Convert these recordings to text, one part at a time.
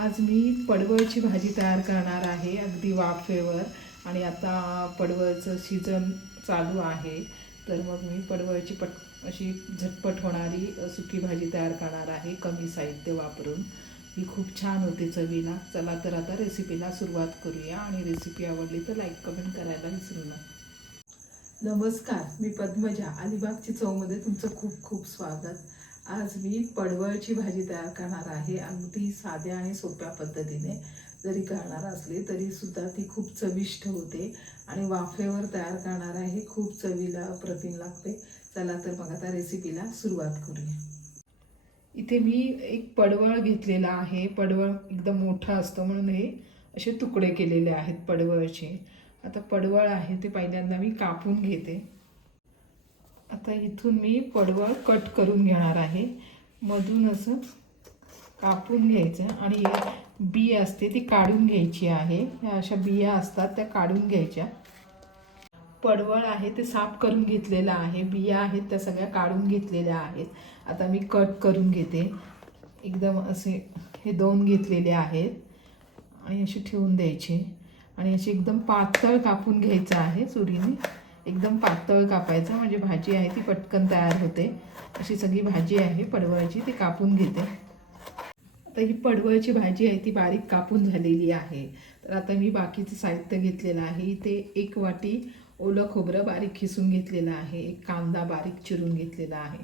आज मी पडवळची भाजी तयार करणार आहे अगदी वाफेवर. आणि आता पडवळचं सीझन चालू आहे. तर मग मी पडवळची पट अशी झटपट होणारी सुकी भाजी तयार करणार आहे कमी साहित्य वापरून. ही खूप छान होते चवीला. चला तर आता रेसिपीला सुरुवात करूया. आणि रेसिपी आवडली तर लाईक कमेंट करायला विसरू नका. नमस्कार मी पद्मजा. अलिबागची चवमध्ये तुमचं खूप खूप स्वागत. आज मी पडवळची भाजी तयार करणार आहे. अगदी साध्या आणि सोप्या पद्धतीने जरी करणार असली तरी सुद्धा ती खूप चविष्ट होते आणि वाफेवर तयार करणार आहे. खूप चवीला अप्रतिम लागते. चला तर मग आता रेसिपीला सुरुवात करूया. इथे मी एक पडवळ घेतलेला आहे. पडवळ एकदम मोठा असतो म्हणून हे असे तुकडे केलेले आहेत पडवळचे. आता पडवळ आहे ते पहिल्यांदा मी कापून घेते. आता इथून मी पडवळ कट करून घेणार आहे. मधून असं कापून घ्यायचं आणि बी असते ती काढून घ्यायची आहे. ह्या अशा बिया असतात त्या काढून घ्यायच्या. पडवळ आहे ते साफ करून घेतलेलं आहे. बिया आहेत त्या सगळ्या काढून घेतलेल्या आहेत. आता मी कट करून घेते. एकदम असे हे दोन घेतलेले आहेत. आणि असे ठेवून द्यायचे. आणि अशी एकदम पातळ कापून घ्यायचं आहे सुरीने एकदम पातळ कापायचं म्हणजे भाजी आहे ती पटकन तयार होते. अशी सगळी भाजी आहे पडवळची ती कापून घेते. आता ही पडवळची भाजी आहे ती बारीक कापून झालेली आहे. तर आता मी बाकीचं साहित्य घेतलेलं आहे. इथे एक वाटी ओलं खोबरं बारीक खिसून घेतलेलं आहे. एक कांदा बारीक चिरून घेतलेला आहे.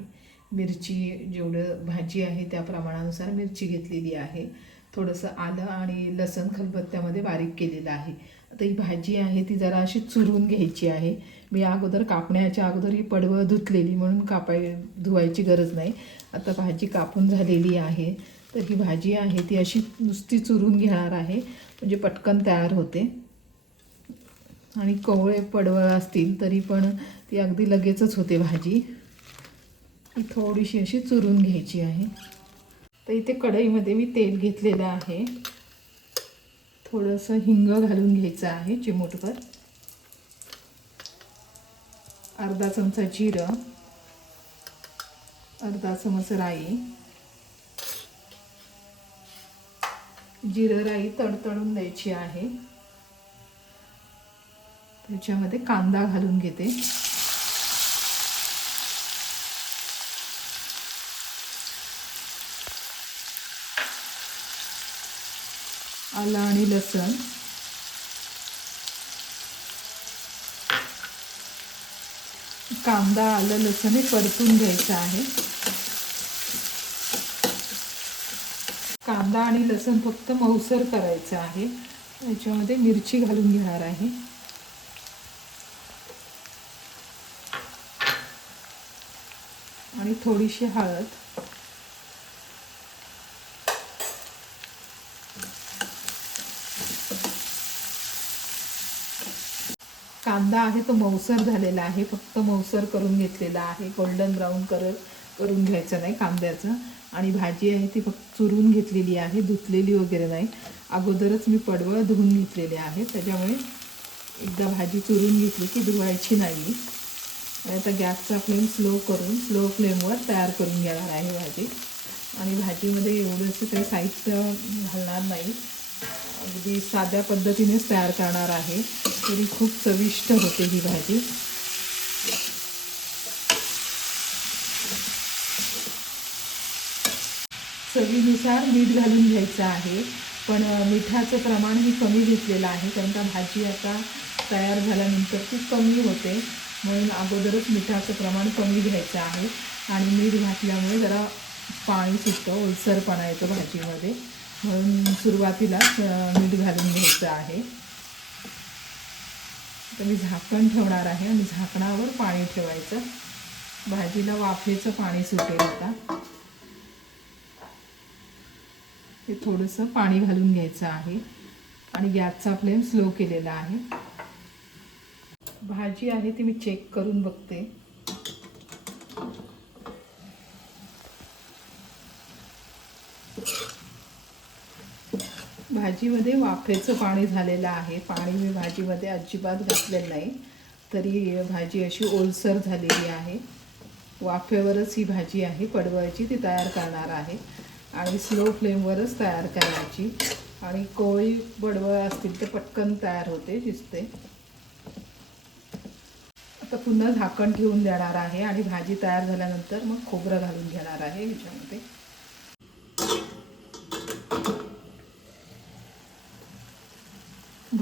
मिरची जेवढं भाजी आहे त्या प्रमाणानुसार मिरची घेतलेली आहे. थोडंसं आलं आणि लसण खलबत्त्यामध्ये बारीक केलेलं आहे. आता ही भाजी आहे ती जरा अशी चुरून घ्यायची आहे. मी अगोदर कापण्याच्या अगोदर ही पडवळ धुतलेली म्हणून कापाय धुवायची गरज नाही. आता भाजी कापून झालेली आहे. तर ही भाजी आहे ती अशी नुसती चुरून घेणार आहे. म्हणजे पटकन तयार होते. आणि कोवळे पडवळ असतील तरी पण ती अगदी लगेचच होते भाजी. ही थोडीशी अशी चुरून घ्यायची आहे. तर इथे कढईमध्ये मी तेल घेतलेलं आहे. थोडंसं हिंग घालून घ्यायचं आहे चिमूटभर. अर्धा चमचा जिरं. अर्धा चमच राई. जिरं राई तडतडून द्यायची आहे. त्याच्यामध्ये कांदा घालून घेते. आलं आणि लसण. कांदा आलं लसण हे परतून घ्यायचं आहे. कांदा आणि लसूण फक्त मऊसर करायचं आहे. त्याच्यामध्ये मिरची घालून घेणार आहे. आणि थोडीशी हळद. कांदा आहे तो मऊसर झालेला आहे फक्त मऊसर करून घेतलेला आहे गोल्डन ब्राऊन कलर करून घ्यायचं नाही कांद्याचं. आणि भाजी आहे ती फक्त चुरून घेतलेली आहे धुतलेली वगैरे नाही. अगोदरच मी पडवळ धुवून घेतलेले आहे त्याच्यामुळे एकदा भाजी चुरून घेतली की धुवायची नाही. आता गॅसचा फ्लेम स्लो करून स्लो फ्लेमवर तयार करून घेणार आहे भाजी. आणि भाजीमध्ये एवढंसं काही साहित्य घालणार नाही. अगदी साध्या पद्धतीनेच तयार करणार आहे. तरी खूप चविष्ट होते ही भाजी. चवीनुसार मीठ घालून घ्यायचं आहे. पण मिठाचं प्रमाण मी कमी घेतलेलं आहे. कारण का भाजी आता तयार झाल्यानंतर खूप कमी होते. म्हणून अगोदरच मिठाचं प्रमाण कमी घ्यायचं आहे. आणि मीठ घातल्यामुळे जरा पाणी सुटतं ओलसरपणा येतो भाजीमध्ये. म्हणून सुरुवातीलाच मीठ घालून घ्यायचं आहे. तर मी झाकण ठेवणार आहे आणि झाकणावर पाणी ठेवायचं. भाजीला वाफेचं पाणी सुटेल आता. हे थोडंसं पाणी घालून घ्यायचं आहे आणि गॅसचा फ्लेम स्लो केलेला आहे. भाजी आहे ती मी चेक करून बघते. भाजीमध्ये वाफेचं पाणी झालेलं आहे. पाणी मी भाजीमध्ये अजिबात घातलेलं नाही. तरी भाजी अशी ओलसर झालेली आहे. वाफेवरच ही भाजी आहे. पडवळची ती तयार करणार आहे. आणि स्लो फ्लेमवरच तयार करायची. आणि कोळी बडवळ असतील ते पटकन तयार होते दिसते. आता पुन्हा झाकण ठेवून देणार आहे आणि भाजी तयार झाल्यानंतर मग खोबरं घालून घेणार आहे ह्याच्यामध्ये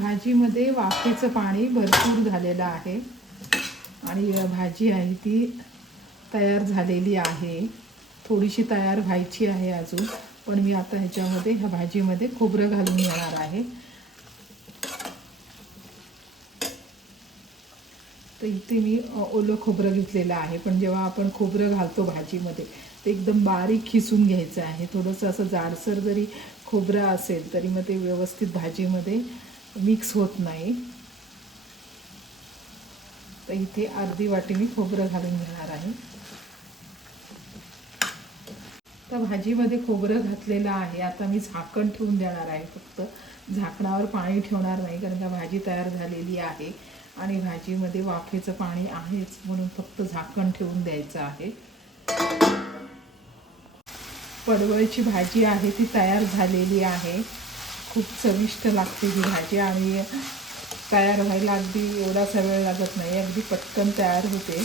भाजीमध्ये वाफेचं पाणी भरपूर झालेलं आहे. आणि भाजी आहे ती तयार झालेली आहे. थोडीशी तयार व्हायची आहे अजून पण मी आता ह्याच्यामध्ये ह्या भाजीमध्ये खोबरं घालून घेणार आहे. तर इथे मी ओलं खोबरं घेतलेलं आहे पण जेव्हा आपण खोबरं घालतो भाजीमध्ये ते एकदम बारीक खिसून घ्यायचं आहे. थोडंसं असं जाडसर जरी खोबरं असेल तरी मग ते व्यवस्थित भाजीमध्ये मिक्स होत नाही. तर इथे अर्धी वाटी मी खोबरं घालून घेणार आहे. तर भाजीमध्ये खोबरं घातलेलं आहे. आता मी झाकण ठेवून देणार आहे. फक्त झाकणावर पाणी ठेवणार नाही कारण का भाजी तयार झालेली आहे आणि भाजीमध्ये वाफेचं पाणी आहेच म्हणून फक्त झाकण ठेवून द्यायचं आहे. पडवळची भाजी आहे ती तयार झालेली आहे. खूप चविष्ट लागते ही भाजी आणि तयार व्हायला अगदी एवढासा वेळ लागत नाही अगदी पटकन तयार होते.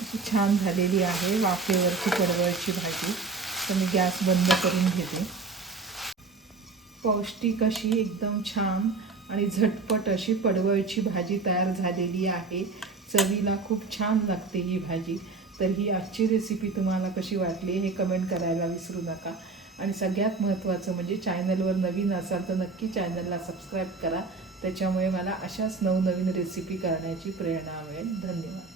अशी छान झालेली आहे वाफेवरची पडवळची भाजी. तर मी गॅस बंद करून घेते. पौष्टिक अशी एकदम छान आणि झटपट अशी पडवळची भाजी तयार झालेली आहे. चवीला खूप छान लागते ही भाजी. तर ही आजची रेसिपी तुम्हाला कशी वाटली हे कमेंट करायला विसरू नका. आणि सगळ्यात महत्त्वाचं म्हणजे चॅनलवर नवीन असाल तर नक्की चॅनलला सबस्क्राईब करा. त्याच्यामुळे मला अशाच नवनवीन रेसिपी करण्याची प्रेरणा मिळेल. धन्यवाद.